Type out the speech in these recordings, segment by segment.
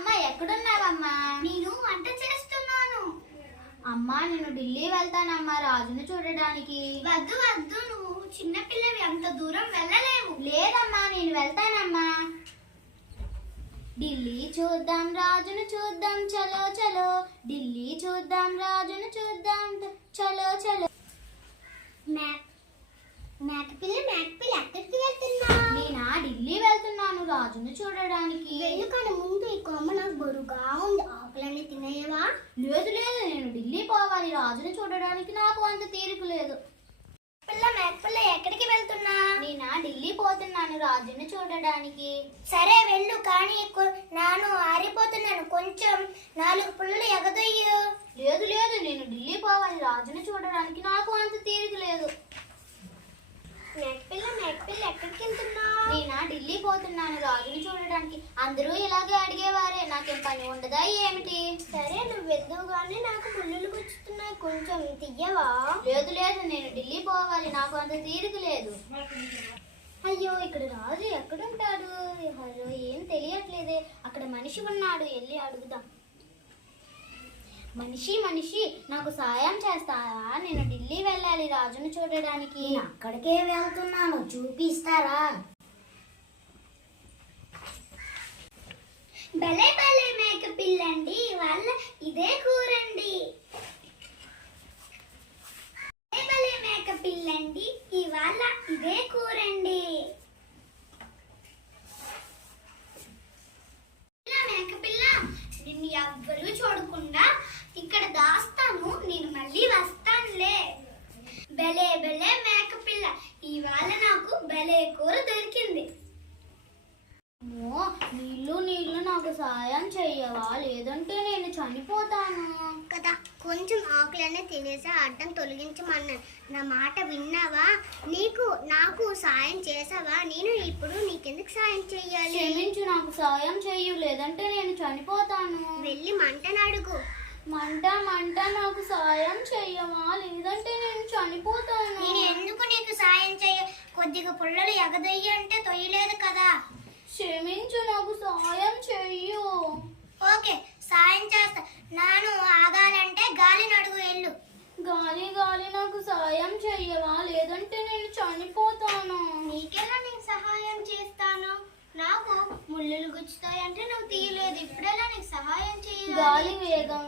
అమ్మ ఎక్కడున్నావమ్మా? నేను వంట చేస్తున్నాను. అమ్మా నేను ఢిల్లీ వెళ్తానమ్మా రాజును చూడడానికి. వద్దు వద్దు నువ్వు. చిన్నపిల్లవి అంత దూరం వెళ్ళలేవు. లేదమ్మా నేను వెళ్తానమ్మా. ఢిల్లీ చూద్దాం రాజును చూద్దాం చలో చలో. ఢిల్లీ చూద్దాం రాజును చూద్దాం చలో చలో మేక మేకపిల్ల మేకపిల్ల ఎక్కడికి వెళ్తున్నా నేనా ఢిల్లీ వెళ్తున్నాను రాజును చూడడానికి. వెళ్ళు కానీ ముందు ఈ కొమ్మ నాకు బరువుగా ఉంది. ఆకులన్నీ తినేయవా లేదు లేదు నేను ఢిల్లీ పోవాలి. రాజును చూడడానికి నాకు అంత తీరిక లేదు. పిల్ల మేకపిల్ల ఎక్కడికి వెళ్తున్నా? నేనా ఢిల్లీ పోతున్నాను రాజును చూడడానికి. సరే వెళ్ళు కానీ నాను ఆరిపోతున్నాను. కొంచెం నాలుగు పుల్లలు ఎగదొయ్యు. లేదు లేదు నేను ఢిల్లీ పోవాలి. రాజును చూడడానికి నాకు అంత తీరిక లేదు మేకపిల్ల మేకపిల్ల ఎక్కడికి వెళ్తున్నా నేనా ఢిల్లీ పోతున్నాను రాజుని చూడడానికి అందరూ ఇలాగే అడిగేవారే. నాకేం పని ఉండదా ఏమిటి? సరే నువ్వు వెళ్దువు కానీ నాకు ముళ్ళులు గుచ్చుతున్నాయి. కొంచెం తీయవా లేదు లేదు. నేను ఢిల్లీ పోవాలి. నాకు అంత తీరిక లేదు. అయ్యో ఇక్కడ రాజు ఎక్కడుంటాడు? అయ్యో ఏం తెలియట్లేదే. అక్కడ మనిషి ఉన్నాడు. వెళ్ళి అడుగుదాం. మనిషి మనిషి నాకు సాయం చేస్తారా నేను ఢిల్లీ వెళ్ళాలి రాజును చూడడానికి. అక్కడికే వెళ్తున్నాను. చూపిస్తారా? భలే భలే మేక పిల్లండి వాళ్ళ ఇదే కూరండి. భలే భలే మేక పిల్లండి ఇవాళ ఇదే కూరండి. మేక పిల్ల నిన్ను ఎవ్వరూ చూడకుండా ఇక్కడ దాస్తాను నేను మళ్ళీ వస్తానులే. భలే భలే మేక పిల్ల ఇవాళ నాకు భలే కూర దొరికింది. నాకు సాయం చెయ్యవా? లేదంటే నేను చనిపోతాను? కదా కొంచెం ఆకులనే తినేసి అడ్డం తొలగించమన్నాను నా మాట విన్నావా? నీకు నాకు సాయం చేసావా? నేను ఇప్పుడు నీకెందుకు సాయం చెయ్యాలి? క్షమించు నాకు సాయం చెయ్యు. లేదంటే నేను చనిపోతాను. వెళ్ళి మంటను అడుగు. మంట మంట నాకు సాయం చెయ్యవా? లేదంటే నేను చనిపోతాను. నేను ఎందుకు నీకు సాయం చెయ్య? కొద్దిగా పుల్లలు ఎగదొయ్యి అంటే తొయ్యలేదు కదా. క్షమించు నాకు సాయం చెయ్యు ఓకే సాయం చేస్తా. నాను ఆగాలంటే గాలిని అడుగు వెళ్ళు. గాలి గాలి నాకు సాయం చెయ్యవా? లేదంటే నేను చనిపోతాను. నీకెలా నేను సహాయం చేస్తాను? నాకు ముళ్ళులు గుచ్చుతాయంటే నువ్వు తీయలేదు. ఇప్పుడెలా నీకు సహాయం గాలి చేయాలి వేగం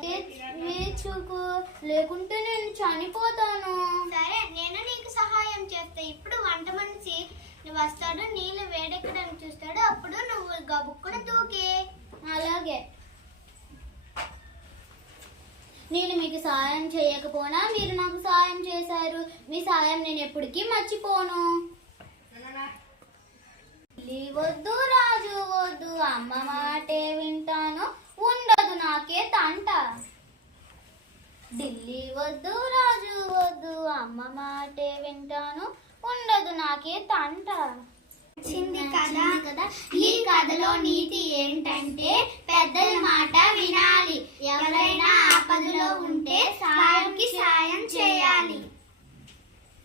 వేచుకు. లేకుంటే నేను చనిపోతాను. సరే నేను నీకు సహాయం చేస్తా. ఇప్పుడు వంట మనిషి వస్తాడు నీళ్ళు వేడెక్కడానికి చూస్తాడు. గబుక్కున దూకే అలాగే. నేను మీకు సాయం చేయకపోనా? మీరు నాకు సాయం చేశారు. మీ సాయం నేను ఎప్పటికీ మర్చిపోను. ఢిల్లీ వద్దు రాజు వద్దు అమ్మ మాటే వింటాను. ఉండదు నాకే తంట. ఢిల్లీ వద్దు రాజు వద్దు అమ్మ మాటే వింటాను. ఉండదు నాకే తంట. వచ్చింది కదా? కదా ఈ కథలో నీతి ఏంటంటే పెద్దల మాట వినాలి.